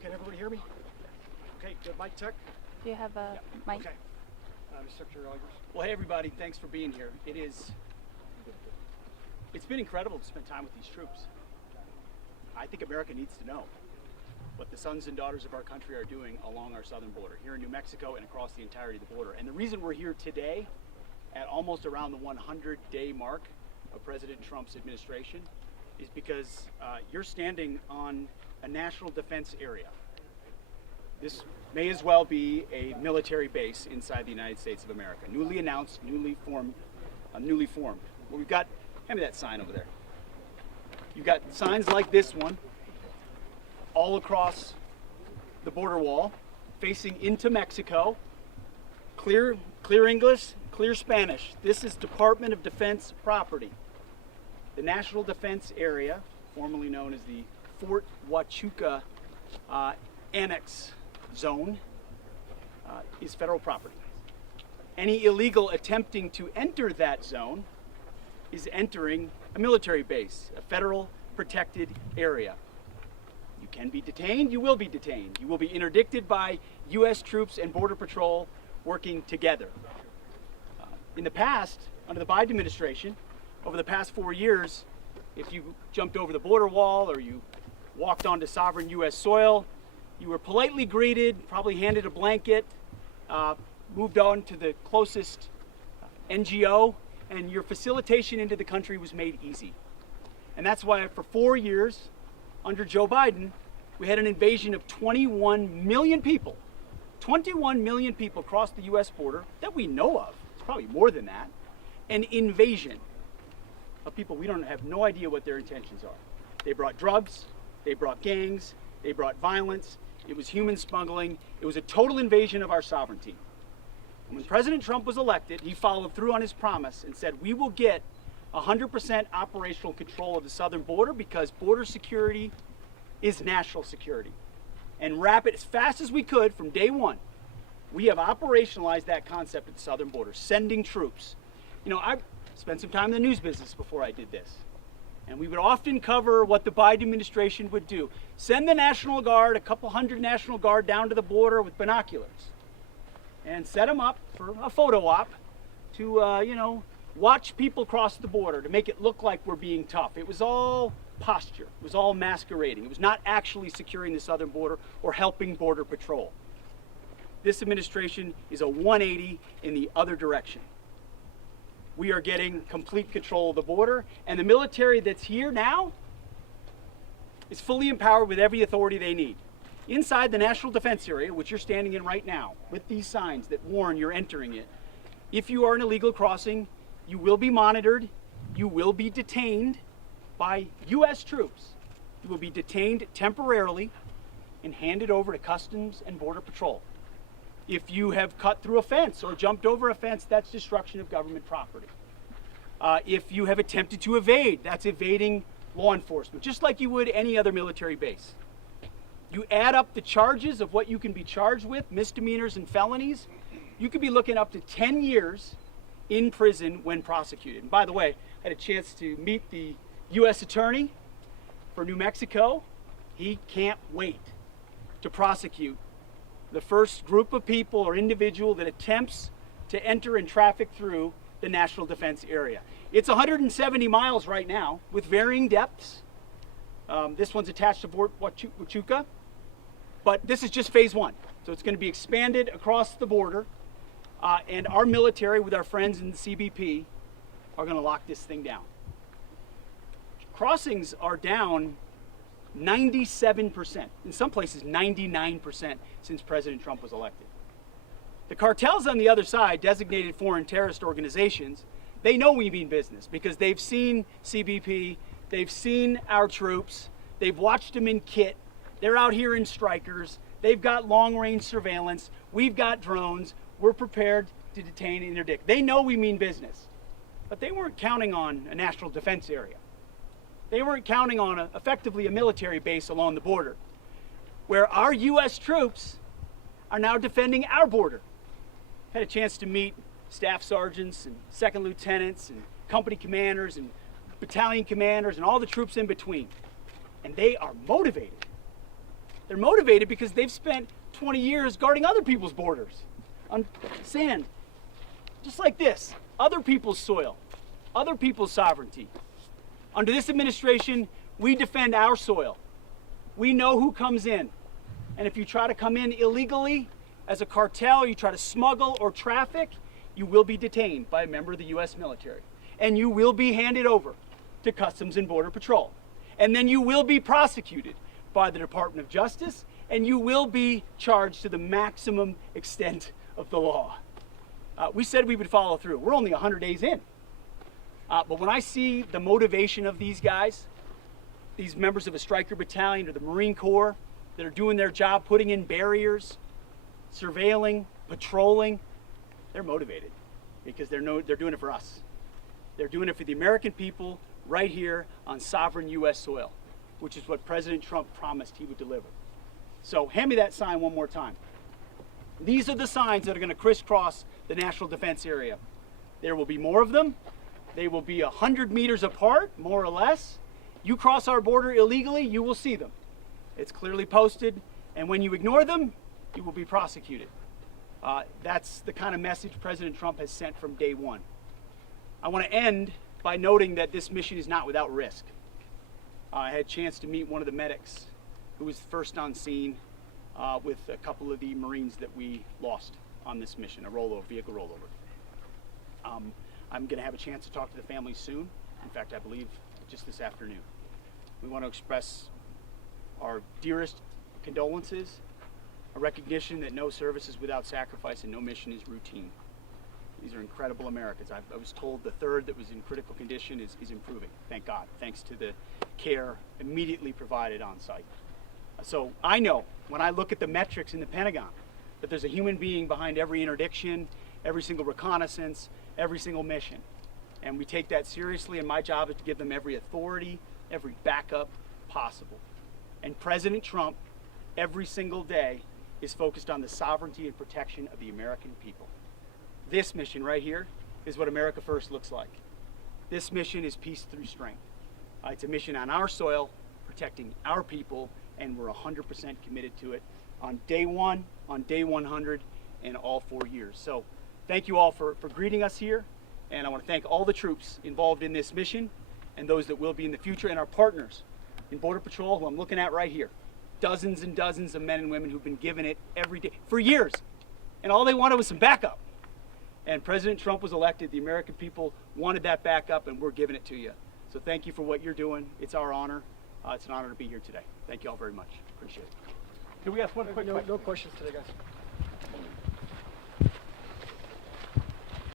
Can everybody hear me? Okay, good. Mic check. Do you have a mic? Okay. Mr. Secretary, all yours. Well, hey everybody, thanks for being here. It's been incredible to spend time with these troops. I think America needs to know what the sons and daughters of our country are doing along our southern border, here in New Mexico and across the entirety of the border. And the reason we're here today, at almost around the 100-day mark of President Trump's administration, is because you're standing on a national defense area. This may as well be a military base inside the United States of America. Newly announced, newly formed. Well, we've got, hand me that sign over there. You've got signs like this one all across the border wall, facing into Mexico. Clear English, clear Spanish. This is Department of Defense property. The National Defense Area, formerly known as the Fort Huachuca Annex Zone, is federal property. Any illegal attempting to enter that zone is entering a military base, a federal protected area. You can be detained, you will be detained. You will be interdicted by U.S. troops and Border Patrol working together. In the past, under the Biden administration, over the past 4 years, if you jumped over the border wall or you walked onto sovereign U.S. soil, you were politely greeted, probably handed a blanket, moved on to the closest NGO, and your facilitation into the country was made easy. And that's why for 4 years, under Joe Biden, we had an invasion of 21 million people. 21 million people crossed the U.S. border that we know of. It's probably more than that. An invasion of people we don't have no idea what their intentions are. They brought drugs, they brought gangs, they brought violence. It was human smuggling. It was a total invasion of our sovereignty. And when President Trump was elected, he followed through on his promise and said, we will get 100% operational control of the southern border because border security is national security. And wrap it as fast as we could from day one. We have operationalized that concept at the southern border, sending troops. You know, I spent some time in the news business before I did this. And we would often cover what the Biden administration would do. Send the National Guard, a couple hundred National Guard down to the border with binoculars. And set them up for a photo op to, watch people cross the border, to make it look like we're being tough. It was all posture. It was all masquerading. It was not actually securing the southern border or helping Border Patrol. This administration is a 180 in the other direction. We are getting complete control of the border, and the military that's here now is fully empowered with every authority they need. Inside the National Defense Area, which you're standing in right now, with these signs that warn you're entering it, if you are an illegal crossing, you will be monitored, you will be detained by U.S. troops. You will be detained temporarily and handed over to Customs and Border Patrol. If you have cut through a fence or jumped over a fence, that's destruction of government property. If you have attempted to evade, that's evading law enforcement, just like you would any other military base. You add up the charges of what you can be charged with, misdemeanors and felonies, you could be looking up to 10 years in prison when prosecuted. And by the way, I had a chance to meet the U.S. Attorney for New Mexico. He can't wait to prosecute the first group of people or individual that attempts to enter and traffic through the National Defense Area. It's 170 miles right now with varying depths. This one's attached to Fort Huachuca, but this is just phase one. So it's going to be expanded across the border, and our military with our friends in the CBP are going to lock this thing down. Crossings are down 97%, in some places 99% since President Trump was elected. The cartels on the other side, designated foreign terrorist organizations, they know we mean business because they've seen CBP, they've seen our troops, they've watched them in kit, they're out here in strikers, they've got long-range surveillance, we've got drones, we're prepared to detain and interdict. They know we mean business, but they weren't counting on a national defense area. They weren't counting on effectively a military base along the border, where our U.S. troops are now defending our border. Had a chance to meet staff sergeants and second lieutenants and company commanders and battalion commanders and all the troops in between. And they are motivated. They're motivated because they've spent 20 years guarding other people's borders on sand, just like this, other people's soil, other people's sovereignty. Under this administration, we defend our soil. We know who comes in. And if you try to come in illegally as a cartel, you try to smuggle or traffic, you will be detained by a member of the U.S. military. And you will be handed over to Customs and Border Patrol. And then you will be prosecuted by the Department of Justice, and you will be charged to the maximum extent of the law. We said we would follow through. We're only 100 days in. But when I see the motivation of these guys, these members of a Stryker battalion or the Marine Corps that are doing their job, putting in barriers, surveilling, patrolling, they're motivated because they're doing it for us. They're doing it for the American people right here on sovereign U.S. soil, which is what President Trump promised he would deliver. So hand me that sign one more time. These are the signs that are going to crisscross the National Defense Area. There will be more of them. They will be 100 meters apart, more or less. You cross our border illegally, you will see them. It's clearly posted, and when you ignore them, you will be prosecuted. That's the kind of message President Trump has sent from day one. I want to end by noting that this mission is not without risk. I had a chance to meet one of the medics who was first on scene with a couple of the Marines that we lost on this mission, a rollover, vehicle rollover. I'm going to have a chance to talk to the families soon. In fact, I believe just this afternoon. We want to express our dearest condolences, a recognition that no service is without sacrifice and no mission is routine. These are incredible Americans. I was told the third that was in critical condition is improving, thank God, thanks to the care immediately provided on site. So I know when I look at the metrics in the Pentagon that there's a human being behind every interdiction, every single reconnaissance, every single mission. And we take that seriously, and my job is to give them every authority, every backup possible. And President Trump, every single day, is focused on the sovereignty and protection of the American people. This mission right here is what America First looks like. This mission is peace through strength. It's a mission on our soil, protecting our people, and we're 100% committed to it on day one, on day 100, and all 4 years. So thank you all for greeting us here, and I want to thank all the troops involved in this mission and those that will be in the future, and our partners in Border Patrol, who I'm looking at right here. Dozens and dozens of men and women who've been given it every day for years, and all they wanted was some backup. And President Trump was elected. The American people wanted that backup, and we're giving it to you. So thank you for what you're doing. It's our honor. It's an honor to be here today. Thank you all very much. Appreciate it. Can we ask one quick question? No questions today, guys.